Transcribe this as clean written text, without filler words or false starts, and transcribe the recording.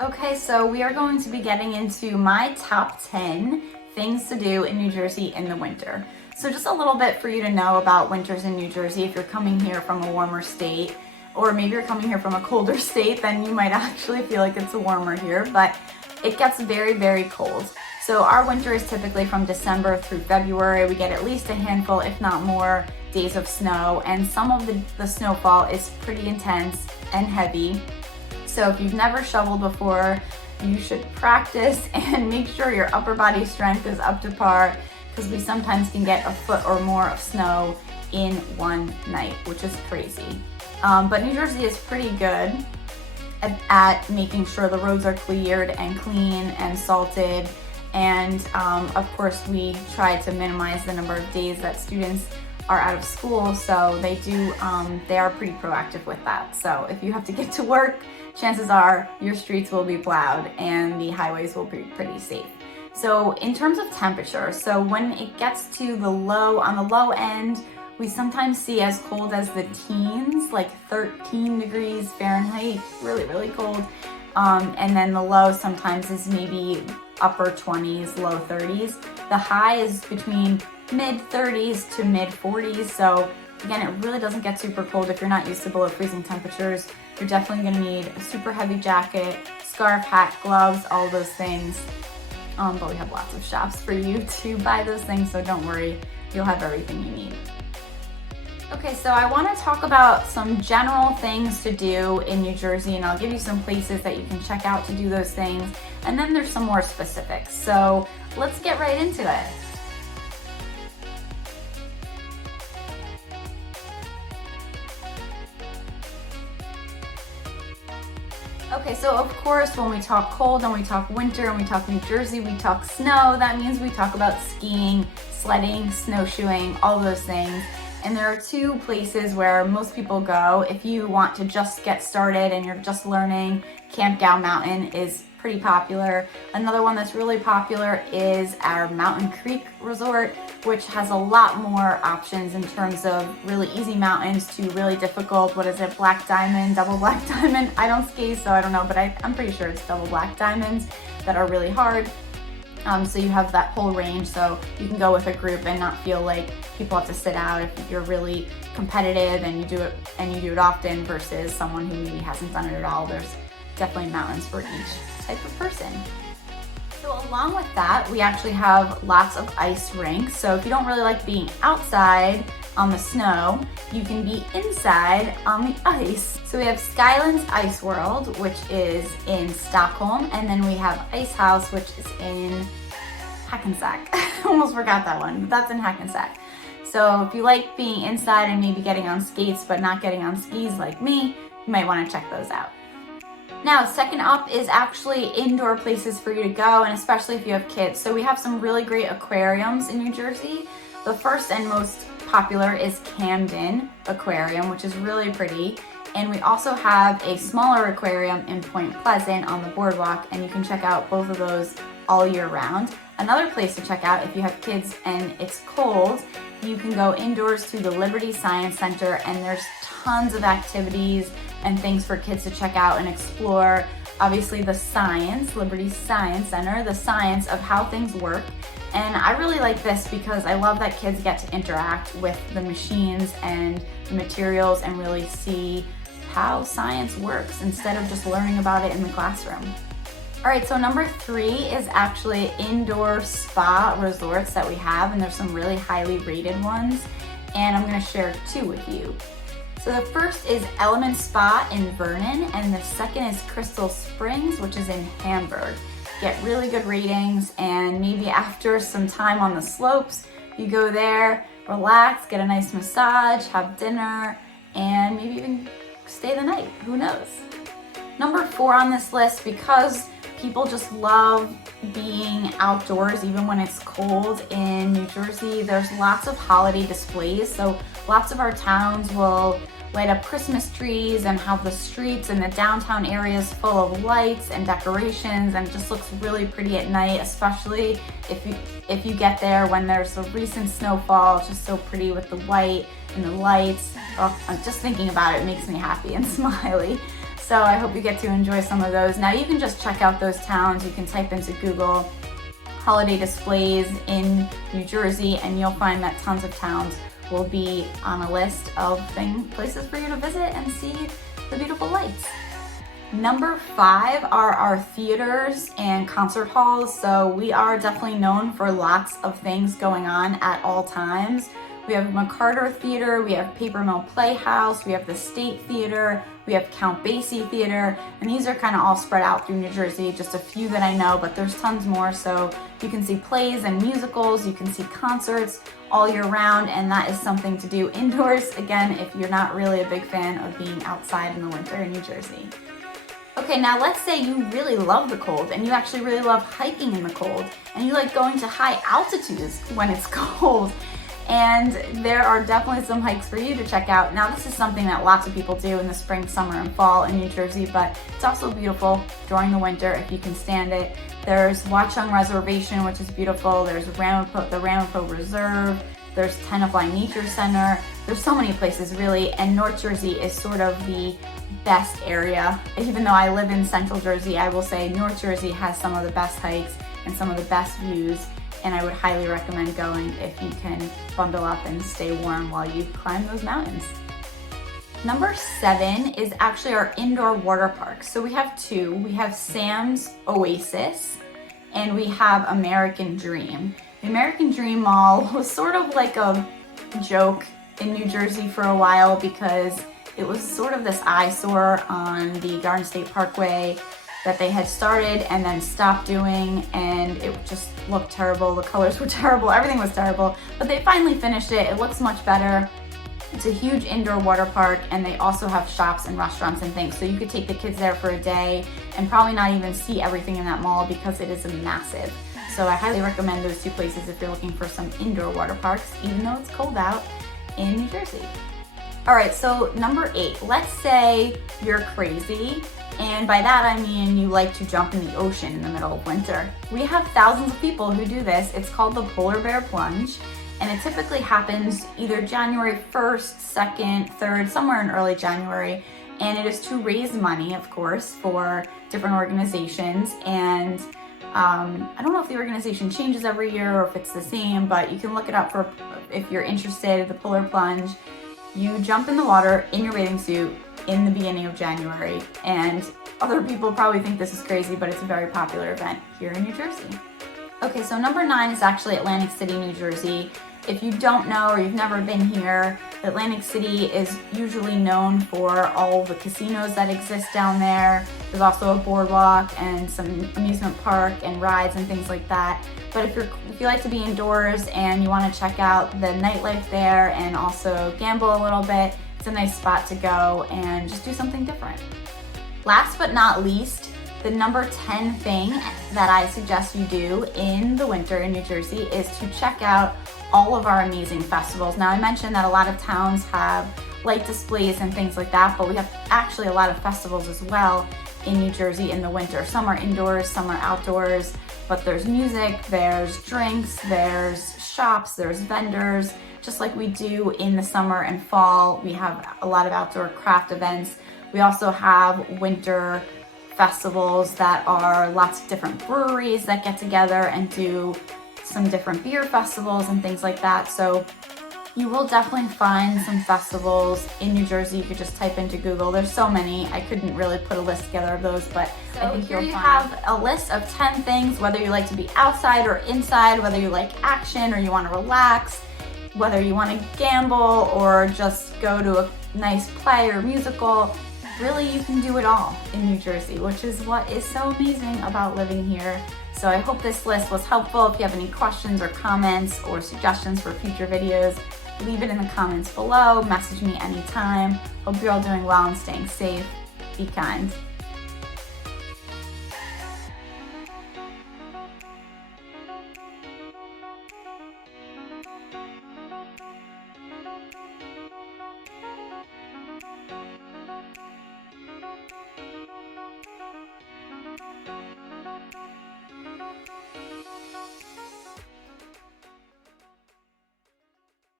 Okay, so we are going to be getting into my top 10 things to do in New Jersey in the winter. So just a little bit for you to know about winters in New Jersey. If you're coming here from a warmer state, or maybe you're coming here from a colder state, then you might actually feel like it's warmer here, but it gets very, very cold. So our winter is typically from December through February. We get at least a handful, if not more, days of snow, and some of the snowfall is pretty intense and heavy. So if you've never shoveled before, you should practice and make sure your upper body strength is up to par, because we sometimes can get a foot or more of snow in one night, which is crazy. But New Jersey is pretty good at making sure the roads are cleared and clean and salted. And of course, we try to minimize the number of days that students are out of school, so they are pretty proactive with that. So if you have to get to work, chances are your streets will be plowed and the highways will be pretty safe. So in terms of temperature, so when it gets to on the low end, we sometimes see as cold as the teens, like 13 degrees Fahrenheit, really, really cold. And then the low sometimes is maybe upper 20s, low 30s. The high is between mid 30s to mid 40s. So again, it really doesn't get super cold. If you're not used to below freezing temperatures, you're definitely gonna need a super heavy jacket, scarf, hat, gloves, all those things. But we have lots of shops for you to buy those things, so don't worry, you'll have everything you need. Okay, so I wanna talk about some general things to do in New Jersey, and I'll give you some places that you can check out to do those things. And then there's some more specifics. So let's get right into it. Okay, so of course, when we talk cold and we talk winter and we talk New Jersey, we talk snow. That means we talk about skiing, sledding, snowshoeing, all those things. And there are two places where most people go if you want to just get started and you're just learning. Campgaw Mountain is pretty popular. Another one that's really popular is our Mountain Creek Resort, which has a lot more options in terms of really easy mountains to really difficult, black diamond, double black diamond. I don't ski, so I don't know, but I'm pretty sure it's double black diamonds that are really hard. So you have that whole range, so you can go with a group and not feel like people have to sit out if you're really competitive and you do it often versus someone who maybe hasn't done it at all. There's definitely mountains for each type of person. So along with that, we actually have lots of ice rinks. So if you don't really like being outside on the snow, you can be inside on the ice. So we have Skylands Ice World, which is in Stockholm, and then we have Ice House, which is in Hackensack. Almost forgot that one, but that's in Hackensack. So if you like being inside and maybe getting on skates but not getting on skis like me, you might want to check those out. Now, second up is actually indoor places for you to go, and especially if you have kids. So we have some really great aquariums in New Jersey. The first and most popular is Camden Aquarium, which is really pretty. And we also have a smaller aquarium in Point Pleasant on the boardwalk, and you can check out both of those all year round. Another place to check out if you have kids and it's cold, you can go indoors to the Liberty Science Center, and there's tons of activities and things for kids to check out and explore. Obviously the science, Liberty Science Center, the science of how things work. And I really like this because I love that kids get to interact with the machines and the materials and really see how science works instead of just learning about it in the classroom. All right, so number 3 is actually indoor spa resorts that we have, and there's some really highly rated ones, and I'm gonna share 2 with you. So the first is Element Spa in Vernon, and the second is Crystal Springs, which is in Hamburg. Get really good ratings, and maybe after some time on the slopes, you go there, relax, get a nice massage, have dinner, and maybe even stay the night, who knows? Number 4 on this list, because people just love being outdoors even when it's cold in New Jersey, there's lots of holiday displays. So lots of our towns will light up Christmas trees and have the streets and the downtown areas full of lights and decorations, and it just looks really pretty at night, especially if you get there when there's a recent snowfall. It's just so pretty with the white and the lights. Oh, I'm just thinking about it makes me happy and smiley. So I hope you get to enjoy some of those. Now you can just check out those towns. You can type into Google holiday displays in New Jersey and you'll find that tons of towns will be on a list of places for you to visit and see the beautiful lights. Number 5 are our theaters and concert halls. So we are definitely known for lots of things going on at all times. We have McCarter Theater, we have Paper Mill Playhouse, we have the State Theater, we have Count Basie Theater, and these are kind of all spread out through New Jersey, just a few that I know, but there's tons more. So you can see plays and musicals, you can see concerts all year round, and that is something to do indoors, again, if you're not really a big fan of being outside in the winter in New Jersey. Okay, now let's say you really love the cold and you actually really love hiking in the cold and you like going to high altitudes when it's cold. And there are definitely some hikes for you to check out. Now this is something that lots of people do in the spring, summer, and fall in New Jersey, but it's also beautiful during the winter if you can stand it. There's Watchung Reservation, which is beautiful. There's the Ramapo Reserve. There's Tenafly Nature Center. There's so many places really, and North Jersey is sort of the best area. Even though I live in Central Jersey, I will say North Jersey has some of the best hikes and some of the best views, and I would highly recommend going if you can bundle up and stay warm while you climb those mountains. Number 7 is actually our indoor water parks. So we have 2. We have Sam's Oasis and we have American Dream. The American Dream Mall was sort of like a joke in New Jersey for a while because it was sort of this eyesore on the Garden State Parkway that they had started and then stopped doing, and it just looked terrible. The colors were terrible, everything was terrible, but they finally finished it. It looks much better. It's a huge indoor water park, and they also have shops and restaurants and things, so you could take the kids there for a day and probably not even see everything in that mall because it is massive. So I highly recommend those 2 places if you're looking for some indoor water parks, even though it's cold out in New Jersey. All right, so number 8, let's say you're crazy, and by that I mean you like to jump in the ocean in the middle of winter. We have thousands of people who do this. It's called the Polar Bear Plunge, and it typically happens either January 1st, 2nd, 3rd, somewhere in early January, and it is to raise money, of course, for different organizations. And I don't know if the organization changes every year or if it's the same, but you can look it up for if you're interested. The Polar Plunge, you jump in the water in your bathing suit in the beginning of January, and other people probably think this is crazy, but it's a very popular event here in New Jersey. Okay, so number 9 is actually Atlantic City, New Jersey. If you don't know or you've never been here, Atlantic City is usually known for all the casinos that exist down there. There's also a boardwalk and some amusement park and rides and things like that. But if you like to be indoors and you want to check out the nightlife there and also gamble a little bit, it's a nice spot to go and just do something different. Last but not least, the number 10 thing that I suggest you do in the winter in New Jersey is to check out all of our amazing festivals. Now I mentioned that a lot of towns have light displays and things like that, but we have actually a lot of festivals as well in New Jersey in the winter. Some are indoors, some are outdoors, but there's music, there's drinks, there's shops, there's vendors. Just like we do in the summer and fall, we have a lot of outdoor craft events. We also have winter festivals that are lots of different breweries that get together and do some different beer festivals and things like that. So you will definitely find some festivals in New Jersey. You could just type into Google. There's so many. I couldn't really put a list together of those, but I think you'll have a list of 10 things, whether you like to be outside or inside, whether you like action or you want to relax, whether you want to gamble or just go to a nice play or musical. Really, you can do it all in New Jersey, which is what is so amazing about living here. So I hope this list was helpful. If you have any questions or comments or suggestions for future videos, leave it in the comments below. Message me anytime. Hope you're all doing well and staying safe. Be kind.